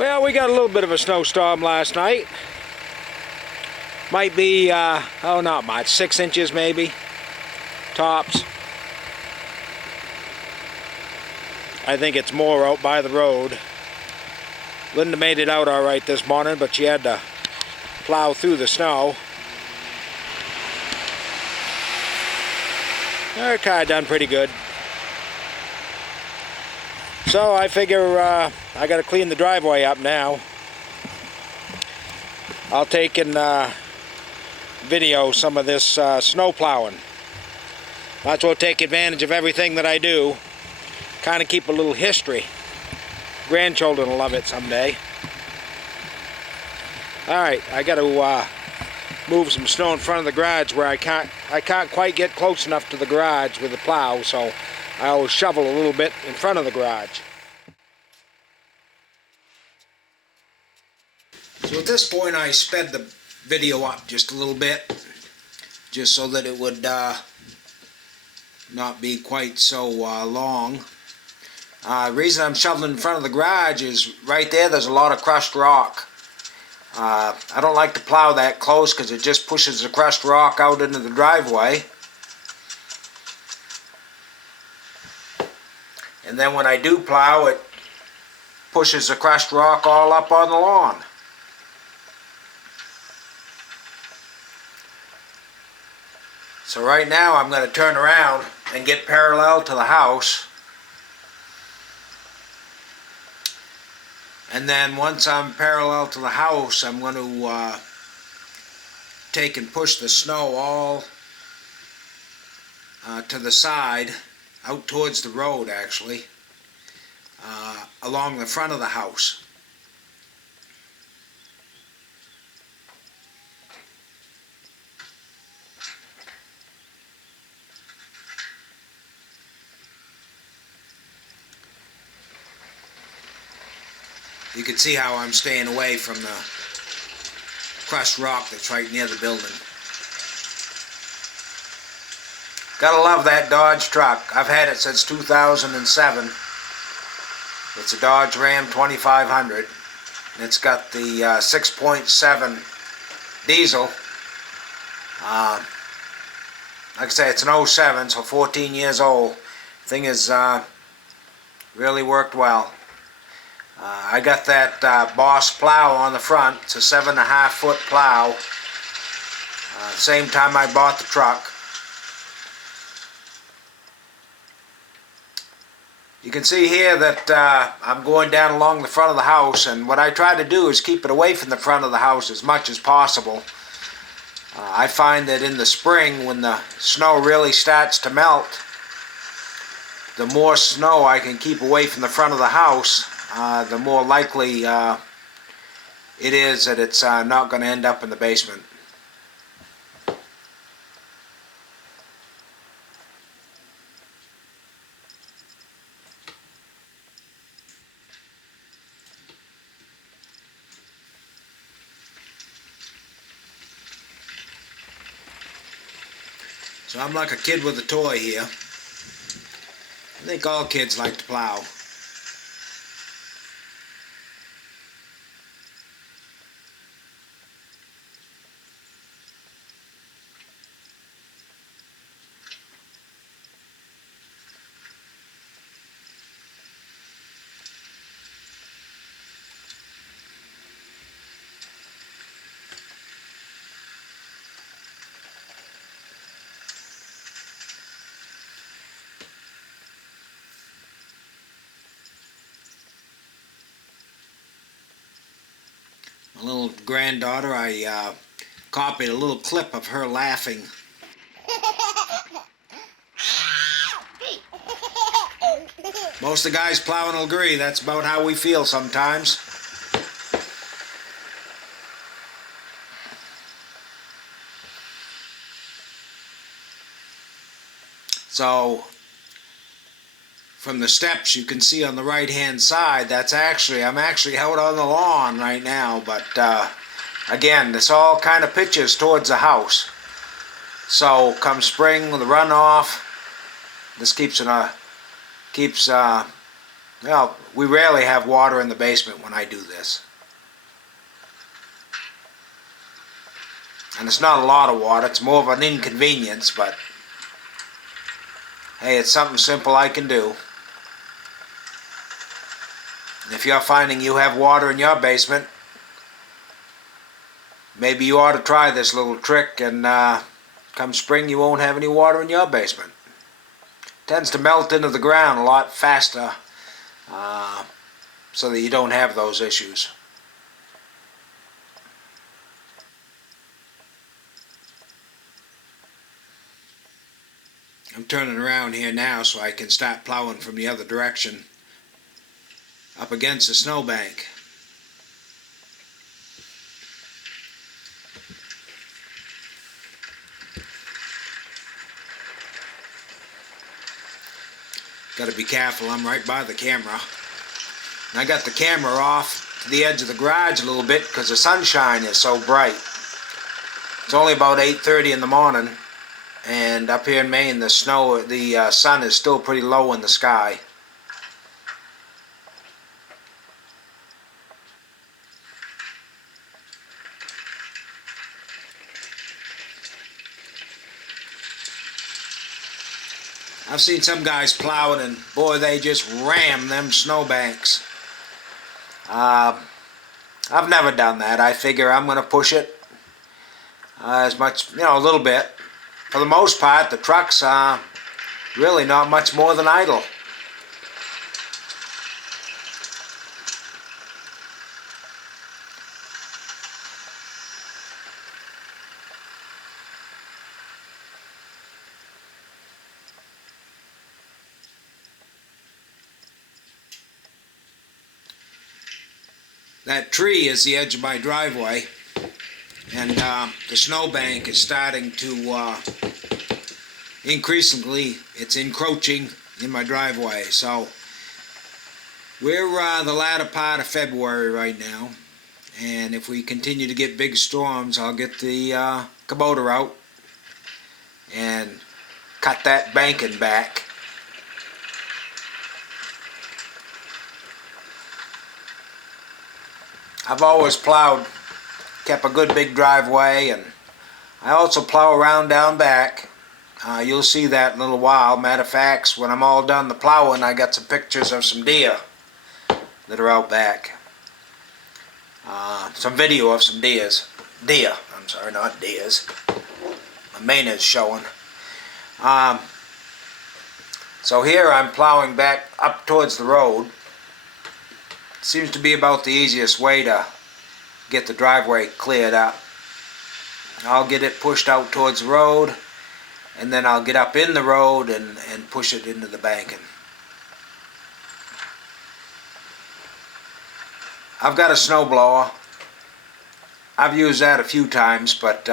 Well, we got a little bit of a snowstorm last night. Might be, oh, not much, 6 inches maybe, tops. I think it's more out by the road. Linda made it out all right this morning, but she had to plow through the snow. Her car done pretty good. So I figure I got to clean the driveway up now. I'll take and video some of this snow plowing. Might as well take advantage of everything that I do. Kind of keep a little history. Grandchildren will love it someday. Alright, I got to move some snow in front of the garage where I can't quite get close enough to the garage with the plow, so I always shovel a little bit in front of the garage. So at this point I sped the video up just a little bit, just so that it would not be quite so long. The reason I'm shoveling in front of the garage is right there's a lot of crushed rock. I don't like to plow that close because it just pushes the crushed rock out into the driveway. And then when I do plow, it pushes the crushed rock all up on the lawn. So right now I'm going to turn around and get parallel to the house. And then once I'm parallel to the house, I'm going to take and push the snow all to the side, out towards the road actually, along the front of the house. You can see how I'm staying away from the crushed rock that's right near the building. Gotta love that Dodge truck. I've had it since 2007. It's a Dodge Ram 2500. And it's got the 6.7 diesel. Like I say, it's an 07, so 14 years old. Thing is really worked well. I got that Boss plow on the front. It's a 7.5 foot plow. Same time I bought the truck. You can see here that I'm going down along the front of the house, and what I try to do is keep it away from the front of the house as much as possible. I find that in the spring, when the snow really starts to melt, the more snow I can keep away from the front of the house, the more likely it is that it's not going to end up in the basement. So I'm like a kid with a toy here. I think all kids like to plow. My little granddaughter, I copied a little clip of her laughing. Most of the guys plowing will agree, that's about how we feel sometimes. So, from the steps you can see on the right hand side, I'm actually out on the lawn right now, but again, this all kind of pitches towards the house. So come spring with the runoff, this keeps Well, we rarely have water in the basement when I do this. And it's not a lot of water, it's more of an inconvenience, but hey, it's something simple I can do. And if you're finding you have water in your basement, maybe you ought to try this little trick, and come spring you won't have any water in your basement. It tends to melt into the ground a lot faster, so that you don't have those issues. I'm turning around here now so I can start plowing from the other direction up against the snowbank. Got to be careful, I'm right by the camera. And I got the camera off to the edge of the garage a little bit because the sunshine is so bright. It's only about 8:30 in the morning, and up here in Maine the sun is still pretty low in the sky. I've seen some guys plowing, and boy, they just ram them snowbanks. I've never done that. I figure I'm going to push it as much, a little bit. For the most part, the truck's really not much more than idle. That tree is the edge of my driveway, and the snowbank is starting to increasingly, it's encroaching in my driveway. So we're the latter part of February right now, and if we continue to get big storms, I'll get the Kubota out and cut that banking back. I've always plowed, kept a good big driveway, and I also plow around down back. You'll see that in a little while. Matter of fact, when I'm all done the plowing, I got some pictures of some deer that are out back. Some video of some deer, I'm sorry, not deers. My Maine is showing. So here I'm plowing back up towards the road. Seems to be about the easiest way to get the driveway cleared up. I'll get it pushed out towards the road, and then I'll get up in the road and push it into the banking. I've got a snowblower. I've used that a few times, but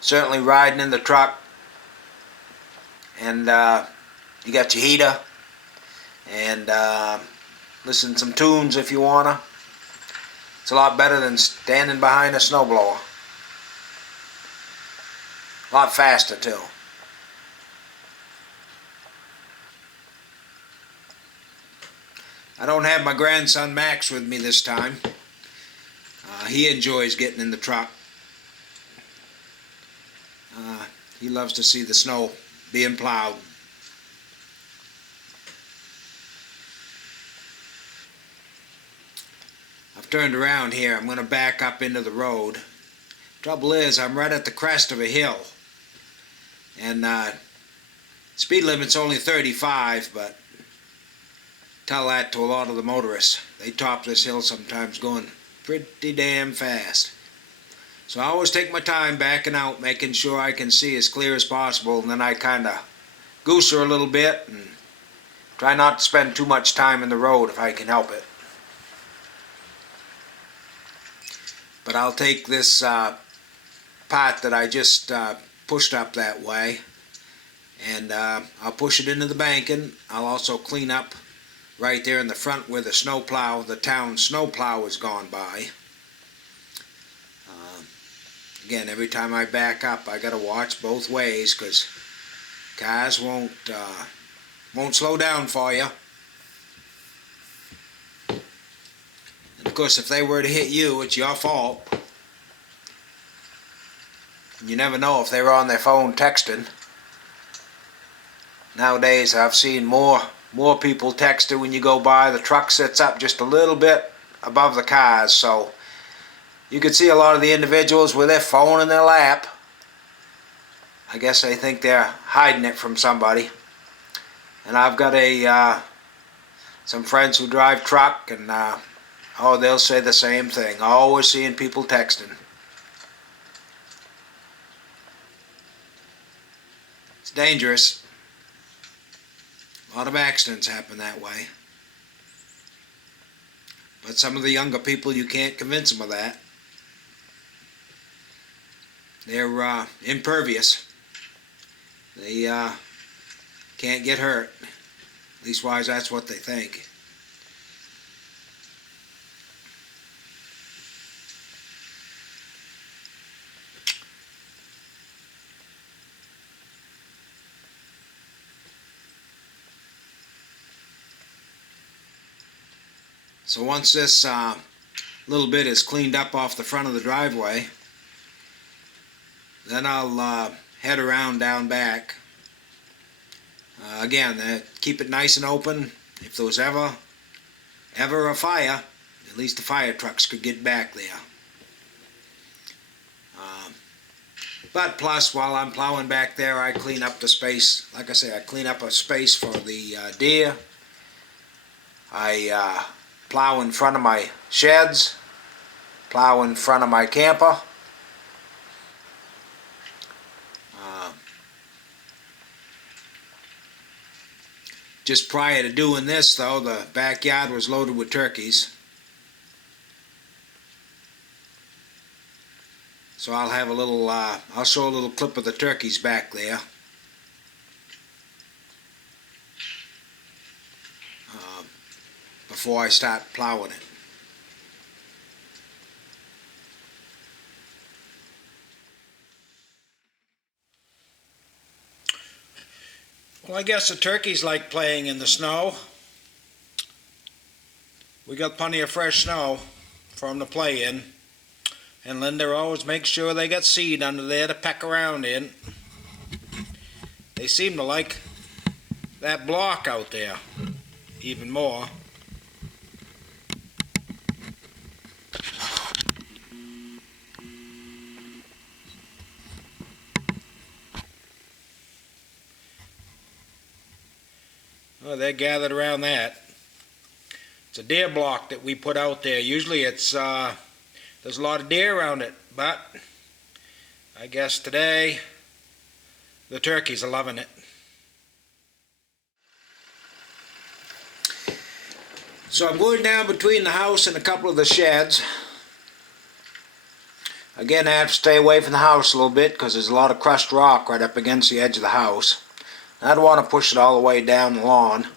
certainly riding in the truck, and you got your heater, and listen to some tunes if you wanna. It's a lot better than standing behind a snowblower. A lot faster too. I don't have my grandson Max with me this time. He enjoys getting in the truck. He loves to see the snow being plowed. I've turned around here. I'm going to back up into the road. Trouble is, I'm right at the crest of a hill, and speed limit's only 35, but tell that to a lot of the motorists. They top this hill sometimes going pretty damn fast. So I always take my time backing out, making sure I can see as clear as possible, and then I kind of goose her a little bit and try not to spend too much time in the road if I can help it. But I'll take this pot that I just pushed up that way, and I'll push it into the banking. I'll also clean up right there in the front where the the town snowplow has gone by. Again, every time I back up, I gotta watch both ways, because cars won't slow down for you. Of course, if they were to hit you, it's your fault. You never know if they were on their phone texting. Nowadays, I've seen more people texting when you go by. The truck sits up just a little bit above the cars, so you can see a lot of the individuals with their phone in their lap. I guess they think they're hiding it from somebody. And I've got some friends who drive truck, and oh, they'll say the same thing. Always seeing people texting. It's dangerous. A lot of accidents happen that way. But some of the younger people, you can't convince them of that. They're impervious. They can't get hurt. Leastwise, that's what they think. So once this little bit is cleaned up off the front of the driveway, then I'll head around down back. Again, keep it nice and open. If there was ever a fire, at least the fire trucks could get back there. But plus, while I'm plowing back there, I clean up the space. Like I say, I clean up a space for the deer. I plow in front of my sheds, plow in front of my camper. Just prior to doing this, though, the backyard was loaded with turkeys. So I'll have a little, I'll show a little clip of the turkeys back there. Before I start plowing it. Well, I guess the turkeys like playing in the snow. We got plenty of fresh snow for them to play in. And Linda always makes sure they got seed under there to peck around in. They seem to like that block out there even more. Oh, they're gathered around that. It's a deer block that we put out there. Usually it's there's a lot of deer around it, but I guess today the turkeys are loving it. So I'm going down between the house and a couple of the sheds. Again, I have to stay away from the house a little bit because there's a lot of crushed rock right up against the edge of the house. I don't want to push it all the way down the lawn.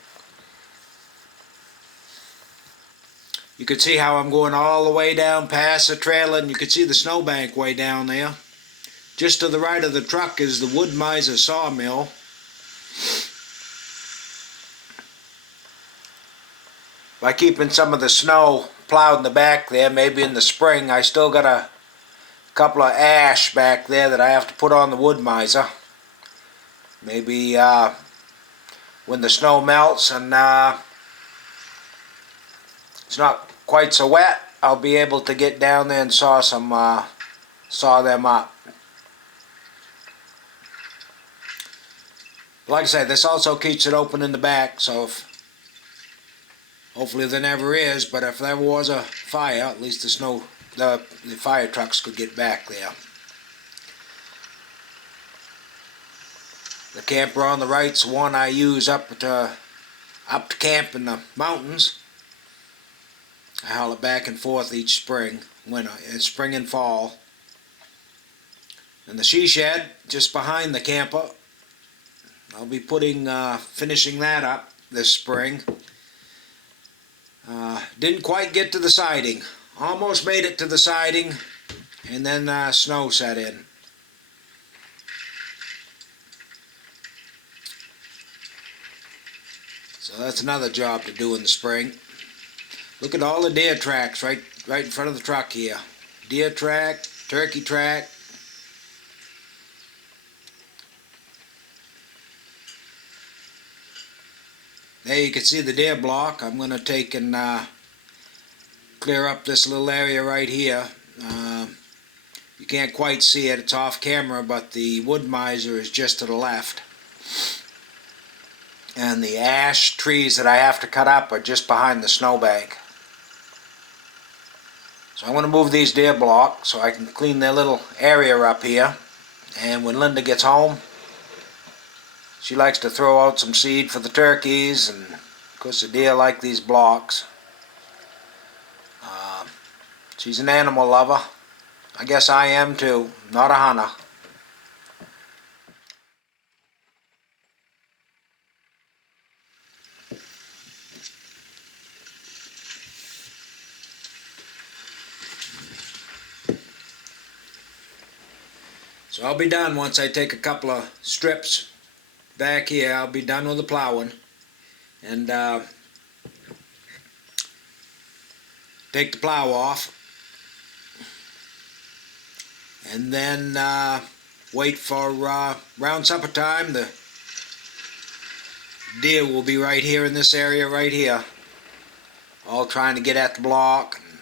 You can see how I'm going all the way down past the trailer, and you can see the snowbank way down there. Just to the right of the truck is the Wood Miser sawmill. By keeping some of the snow plowed in the back there, maybe in the spring, I still got a couple of ash back there that I have to put on the Wood Miser. Maybe when the snow melts and it's not quite so wet, I'll be able to get down there and saw them up. Like I said, this also keeps it open in the back, so hopefully there never is, but if there was a fire, at least the fire trucks could get back there. The camper on the right's one I use up to camp in the mountains. I haul it back and forth each spring, spring and fall. And the she shed just behind the camper, I'll be finishing that up this spring. Didn't quite get to the siding. Almost made it to the siding, and then snow set in. So that's another job to do in the spring. Look at all the deer tracks right in front of the truck here. Deer track, turkey track. There you can see the deer block. I'm going to take and clear up this little area right here. You can't quite see it, it's off camera, but the wood miser is just to the left. And the ash trees that I have to cut up are just behind the snowbank. So I want to move these deer blocks so I can clean their little area up here. And when Linda gets home, she likes to throw out some seed for the turkeys, and of course the deer like these blocks. She's an animal lover. I guess I am too, not a hunter. So I'll be done once I take a couple of strips back here. I'll be done with the plowing. And take the plow off. And then wait for round supper time. The deer will be right here in this area right here, all trying to get at the block and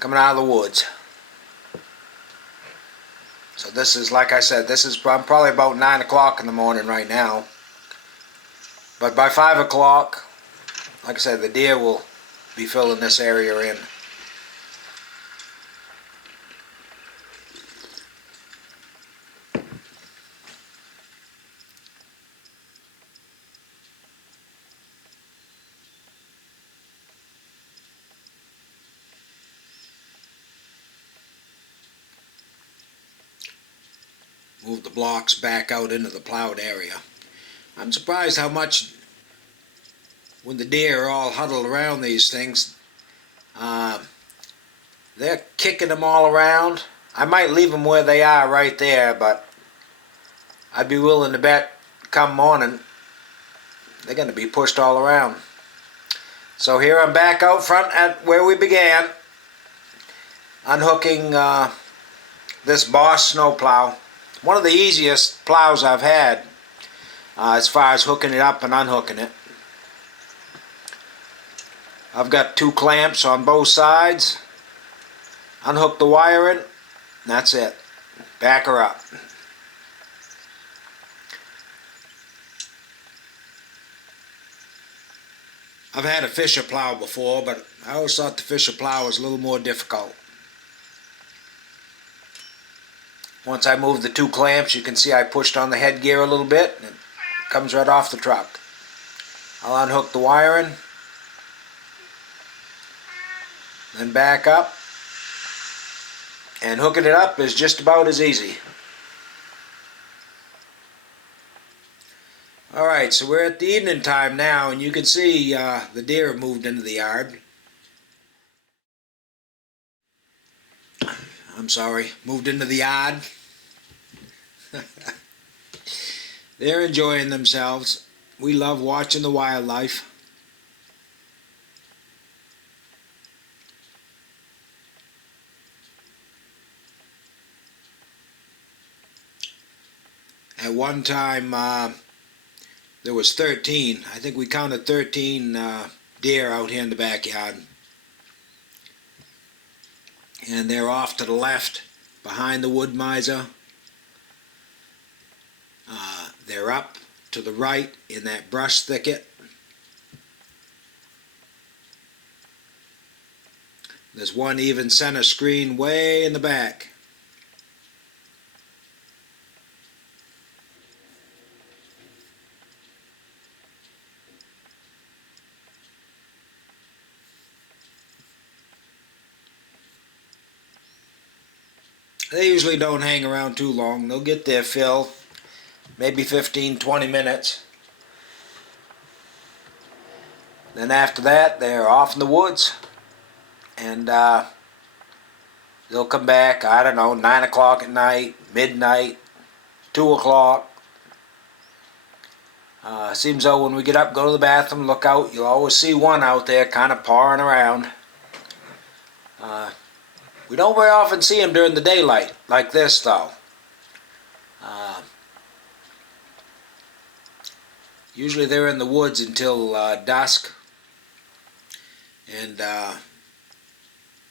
coming out of the woods. So this is, like I said, this is probably about 9 o'clock in the morning right now. But by 5 o'clock, like I said, the deer will be filling this area in. Move the blocks back out into the plowed area. I'm surprised how much, when the deer are all huddled around these things, they're kicking them all around. I might leave them where they are right there, but I'd be willing to bet come morning they're going to be pushed all around. So here I'm back out front at where we began, unhooking this Boss snowplow. One of the easiest plows I've had as far as hooking it up and unhooking it. I've got 2 clamps on both sides. Unhook the wiring, and that's it. Back her up. I've had a Fisher plow before, but I always thought the Fisher plow was a little more difficult. Once I move the 2 clamps, you can see I pushed on the headgear a little bit, and it comes right off the truck. I'll unhook the wiring, then back up, and hooking it up is just about as easy. Alright, so we're at the evening time now, and you can see the deer have moved into the yard. I'm sorry, moved into the yard. They're enjoying themselves. We love watching the wildlife. At one time, there was 13. I think we counted 13 deer out here in the backyard. And they're off to the left, behind the wood miser. They're up to the right in that brush thicket. There's one even center screen way in the back. They usually don't hang around too long. They'll get their fill, maybe 15-20 minutes. Then after that, they're off in the woods, and they'll come back, I don't know, 9 o'clock at night, midnight, 2 o'clock. Seems though when we get up, go to the bathroom, look out, you'll always see one out there kind of pawing around. We don't very often see them during the daylight like this though. Usually they're in the woods until dusk, and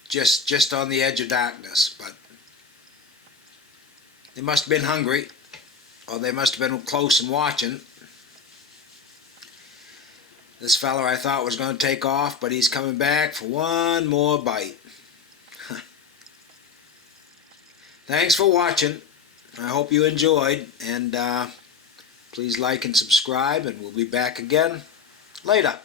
just on the edge of darkness. But they must have been hungry, or they must have been close and watching. This fella I thought was going to take off, but he's coming back for one more bite. Thanks for watching. I hope you enjoyed, and please like and subscribe, and we'll be back again later.